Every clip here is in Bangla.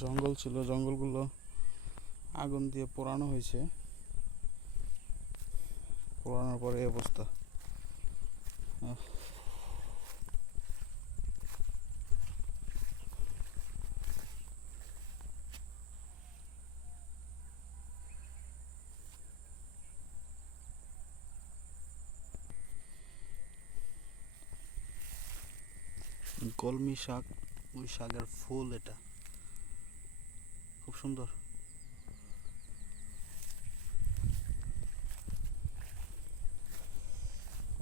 জঙ্গল ছিল, জঙ্গলগুলো আগুন দিয়ে পোড়ানো হয়েছে, পোড়ানোর পরে এই অবস্থা। কলমি শাক, ওই শাকের ফুল, এটা খুব সুন্দর।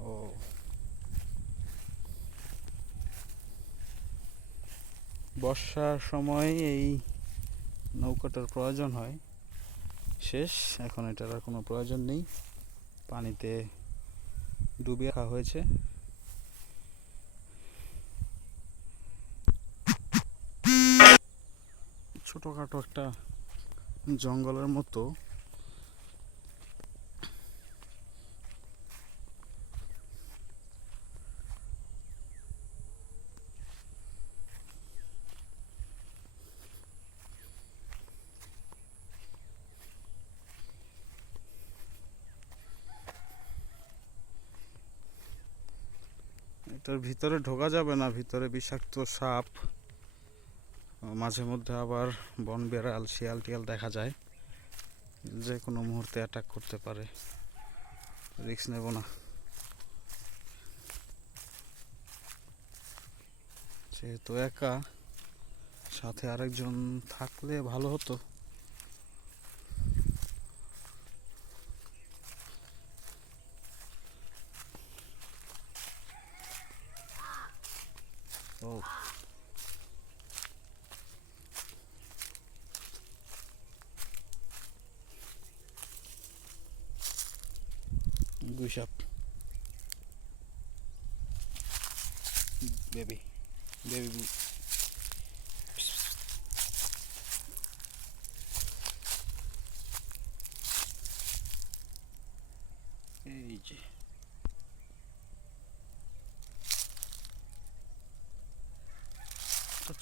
ও, বর্ষার সময় এই নৌকাটার প্রয়োজন হয়, শেষ। এখন এটার আর কোনো প্রয়োজন নেই, পানিতে ডুবিয়ে রাখা হয়েছে। ছোটোখাটো একটা জঙ্গলের মতো। এটার ভিতরে ঢোকা যাবে না, ভিতরে বিষাক্ত সাপ, মাঝে মধ্যে আবার বন বিড়াল, শিয়াল টিয়াল দেখা যায়, যে কোনো মুহূর্তে অ্যাটাক করতে পারে, রিস্ক নেব না। যেহেতু একা, সাথে আরেকজন থাকলে ভালো হতো। ও, গুইসাপ, বেবি বেবি। এই যে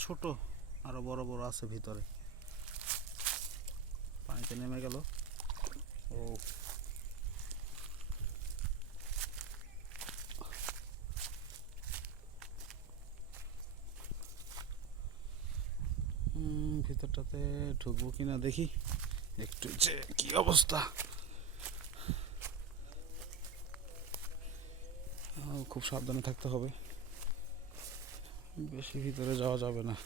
ছোট, আরো বড় বড় আছে ভিতরে, পানিতে নেমে গেল। ও, ভিতরটাতে ঢুকবো কিনা দেখি একটু, যে কি অবস্থা। খুব সাবধানে থাকতে হবে, বেশি ভিতরে যাওয়া যাবে না।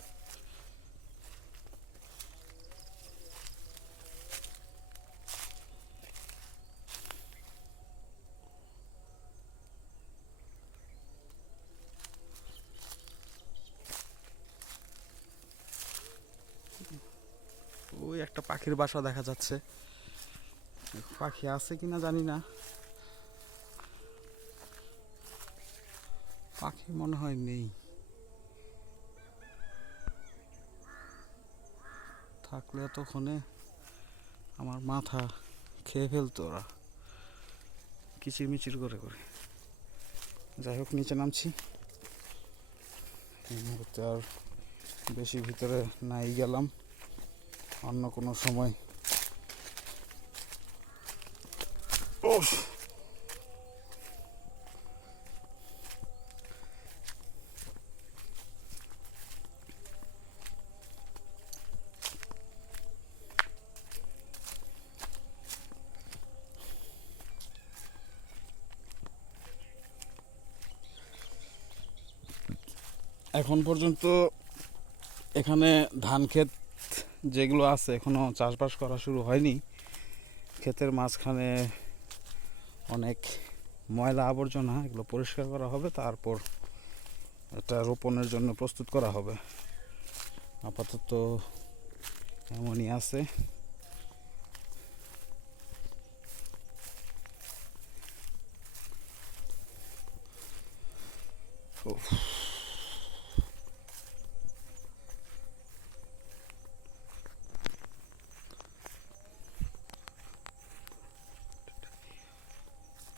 ওই একটা পাখির বাসা দেখা যাচ্ছে, পাখি আছে কিনা জানি না, পাখি মনে হয় নেই, থাকলে এতক্ষণে আমার মাথা খেয়ে ফেলতো ওরা, কিচিরমিচির করে করে। যাই হোক, নিচে নামছি, এই মুহূর্তে আর বেশি ভিতরে নাই গেলাম, অন্য কোনো সময়। এখন পর্যন্ত এখানে ধান ক্ষেত যেগুলো আছে এখনো চাষবাস করা শুরু হয়নি। ক্ষেতের মাঝখানে অনেক ময়লা আবর্জনা, এগুলো পরিষ্কার করা হবে, তারপর এটা রোপণের জন্য প্রস্তুত করা হবে। আপাতত এমনই আছে।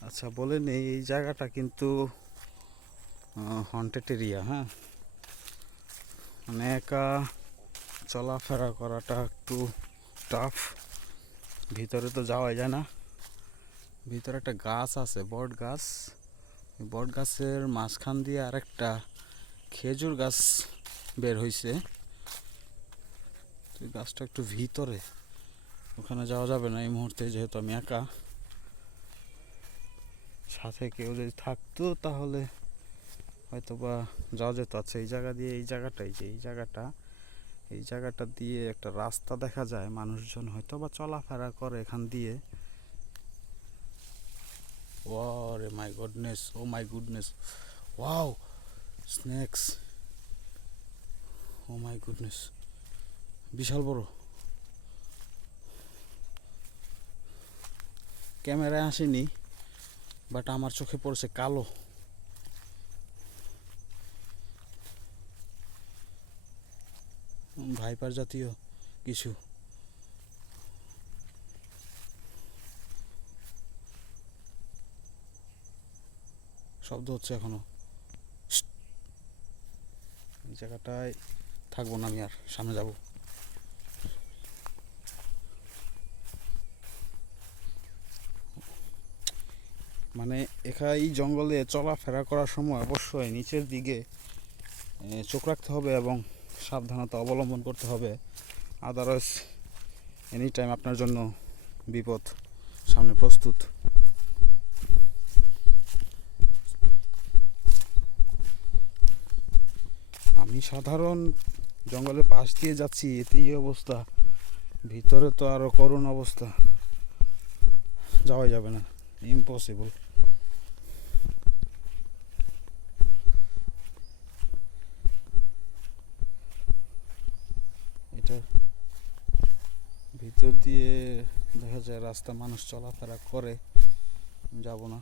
আচ্ছা, বলে নেই, এই জায়গাটা কিন্তু হন্টেড এরিয়া, হ্যাঁ, মানে একা চলাফেরা করাটা একটু টাফ। ভিতরে তো যাওয়া যায় না। ভিতরে একটা গাছ আছে, বট গাছ। বট গাছের মাঝখান দিয়ে আরেকটা খেজুর গাছ বের হইছে। তো গাছটা একটু ভিতরে, ওখানে যাওয়া যাবে না এই মুহূর্তে, যেহেতু আমি একা। সাথে কেউ যদি থাকতো তাহলে হয়তো বা যাওয়া যেত। আচ্ছা, এই জায়গা দিয়ে, এই জায়গাটাই, যে এই জায়গাটা দিয়ে একটা রাস্তা দেখা যায়, মানুষজন হয়তো বা চলাফেরা করে এখান দিয়ে। ওরে my goodness, oh my goodness, wow, snakes, oh my goodness, বিশাল বড়। ক্যামেরায় আসেনি, বাট আমার চোখে পড়েছে কালো। ভাইপার জাতীয় কিছু। শব্দ হচ্ছে এখনো। এই জায়গাটায় থাকবো না আমি, আর সামনে যাব। মানে এই জঙ্গলে চলাফেরা করার সময় অবশ্যই নিচের দিকে চোখ রাখতে হবে এবং সাবধানতা অবলম্বন করতে হবে। আদারওয়াইজ এনি টাইম আপনার জন্য বিপদ সামনে প্রস্তুত। আমি সাধারণ জঙ্গলের পাশ দিয়ে যাচ্ছি, এতেই অবস্থা। ভিতরে তো আরো করুণ অবস্থা, যাওয়াই যাবে না, ইম্পসিবল। এটা ভিতর দিয়ে দেখা যায় রাস্তা, মানুষ চলাফেরা করে, যাব না।